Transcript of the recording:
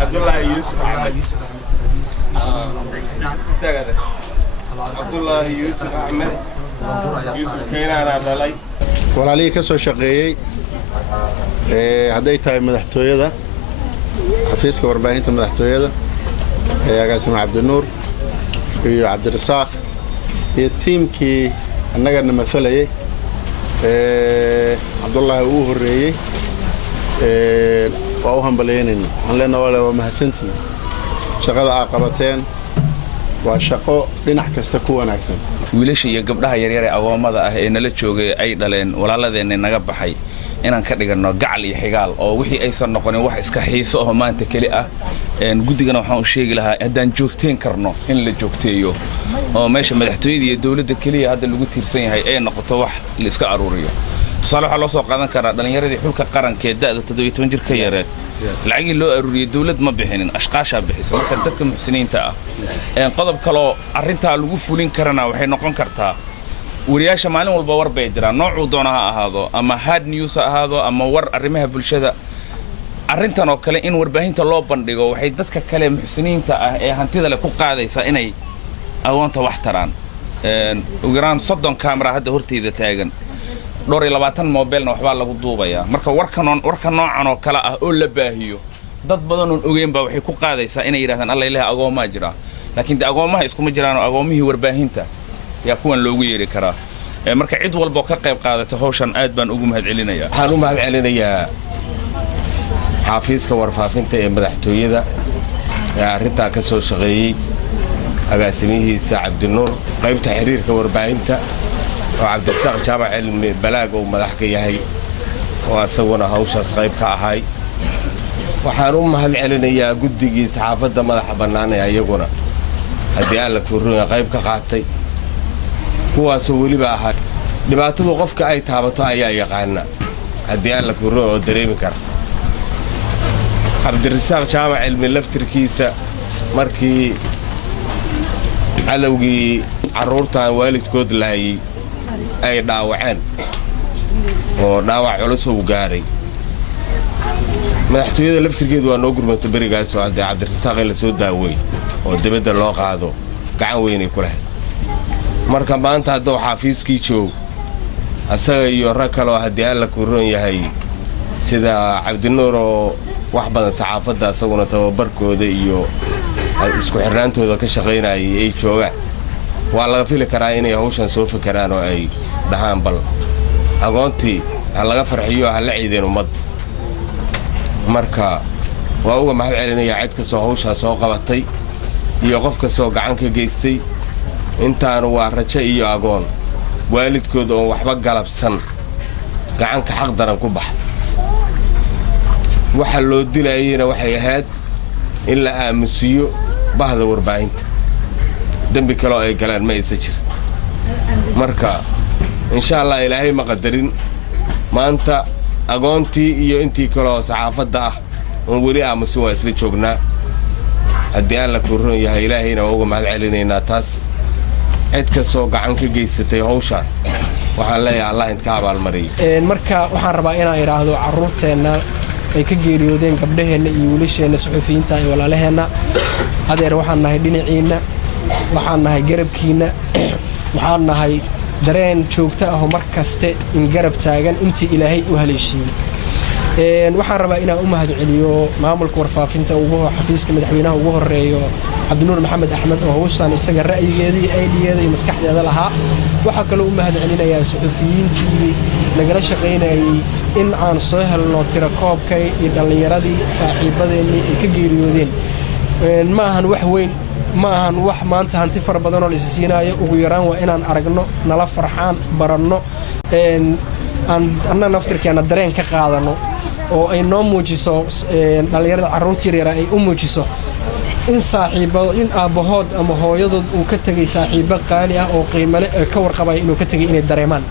عبد الله يوسف أحمد عبد الله يوسف أحمد يوسف كينان على لي ولا لي كسر شقيي هديتها مدحتويدا حفيزك وربعينة مدحتويدا يا قاسم عبد النور يا عبد الرزاق هي التيم كي أننا نمثله عبد الله هو الرئي وأوهم بلينين هلنا ولا مهسنتي شغال عقبتين وشقو لنحكي استكون أحسن wiilasha iyo gabdhaha yaryar ee agoomada ah ee nala joogay ay dhaleen walaaladeenna naga baxay inaan ka dhigano gacal iyo xigaal oo wixii aysan noqonin wax iska xiiso oo maanta kali ah gudigana waxaan u sheegi lahaa hadaan joogteen karno in la joogteeyo oo meesha madaxtooyada iyo dawladda kaliya hadda lagu tiirsan yahay ay noqoto wax la iska aruuriyo tusaale waxa loo soo qaadan karaa dhalinyaradii xulka qaranka ee da'da 17 jir ka yareed lacagii loo aruuriyay dawlad ma bixinin ashqaasha bixisay marka dadka muxsiniinta ah qodob kale oo arinta lagu fulin karana waxay noqon kartaa wariyaasha maalin walba war bay jiraan noocuu doona ha ahaado ama hard news ha ahaado ama war arrimaha bulshada arintan oo kale in warbaahinta loo bandhigo waxay dadka kale muxsiniinta ah ee hantida leh ku qaadaysaa inay agoonta wax taraan ugu yaraan 30 camera hadda horteyda taagan dhowr iyo 20 mobilna waxbaa lagu duubayaa marka warka noocan oo kala ah oo la baahiyo dad badan oo ogeyn baa waxay ku qaadaysaa inay yiraahdaan Allah ilaahay agoomaa jira laakiin agoomaha iskuma jiraan agoomihii warbaahinta yaa kuwan loogu yeeri karaa marka cid walba ka qayb qaadata hawshan aad baan ugu mahadcelinayaa waxaan u mahadcelinayaa xafiiska warfaafinta ee madaxtooyada ee arinta ka soo shaqeeyay agaasimihiisa Cabdinuur qaybta xiriirka warbaahinta oo Cabdirasaaq jaamac cilmi balaag oo madax ka yahay oo asaguna hawshaas qayb ka ahay waxaan u mahadcelinayaa guddigii saxaafadda madaxa bannaan ee ayaguna haddii alla kuurooyin qayb ka qaatay kuwaasoo weliba ahaa dhibaatadu qofka ay taabato ayaa yaqaana haddii alla kuurooyin oo dareemi kara Cabdirasaaq jaamac cilmi laftirkiisa markii cadawgii carruurtaan waalidkood laayay ay dhaawaceen oo dhaawac culus uu gaaray madaxtooyada laftirkeedu waa noo gurmato barigaas oo Cabdirasaaq la soo daaway oo dibadda loo qaado gacan weyn ay ku lahayd marka maanta hadduu xafiiskii joog asaga iyo rag kale oo haddii alla ku roon yahay sida Cabdinuur oo wax badan saxaafadda asaguna tababarkooda iyo isku xirnaantooda ka shaqeynayay ay joogaan waa laga fili karaa inay hawshan soo fikiraan oo ay dhahaan bal agoontii laga farxiyo hal ciideen umad marka waa uga mahadcelinayaa cid kastoo hawsha soo qabatay iyo qof kastoo gacan ka geystay intaan waa rajo iyo agoon waalidkood oo waxba galabsan gacan ka xaq daran ku bax waxa loo dilayayna waxay ahayd in la aamusiyo bahda warbaahinta dambi kale oo ay galaan ma aysan jir marka insha Allah ilaahay ma qadarin maanta agoontii iyo intii kale oo saxaafadda ah oo wali aamusin waa isla joognaa haddii alla ku roon yahay ilaahayna waa uga mahadcelinaynaa taas cid kastoo gacan ka geysatay hawshan waxaan leeyahay Allah inta ka abaalmariyo marka waxaan rabaa inaan iraahdo carruurteena ay ka geeriyoodeen gabdhaheena iyo wiilasheena suxufiyiinta iyo walaalaheena adeer waxaan nahay dhinaciina waxaan nahay garabkiina waxaan nahay dareen joogto ah oo markaste in garab taagan intii ilaahay u haleeshiyay waxaan rabaa inaan u mahadceliyo maamulka warfaafinta ugu xafiiska madaxweynaha ugu horeeyo Cabdinuur Maxamed Axmed oo hawshan isaga ra'yigeedii ay dhiyay maskaxdeeda lahaa waxa kale u mahadcelinayaa suxufiyiintii nagala shaqeynayay in aan soo helno tiro koobka iyo dhalinyaradii saaxiibadeennii ay ka geeriyoodeen ma ahan wax weyn ma ahan wax maanta hanti far badan oo la isiinaayo ugu yaraan waa inaan aragno nala farxaan baranno anna naftirkeena dareen ka qaadano oo ay noo muujiso dhalinyarada carruurta yar ay u muujiso in saaxiibado in aabahood ama hooyadood uu ka tagay saaxiibo qaali ah oo qiimo leh ka warqabay inuu ka tagay inay dareemaan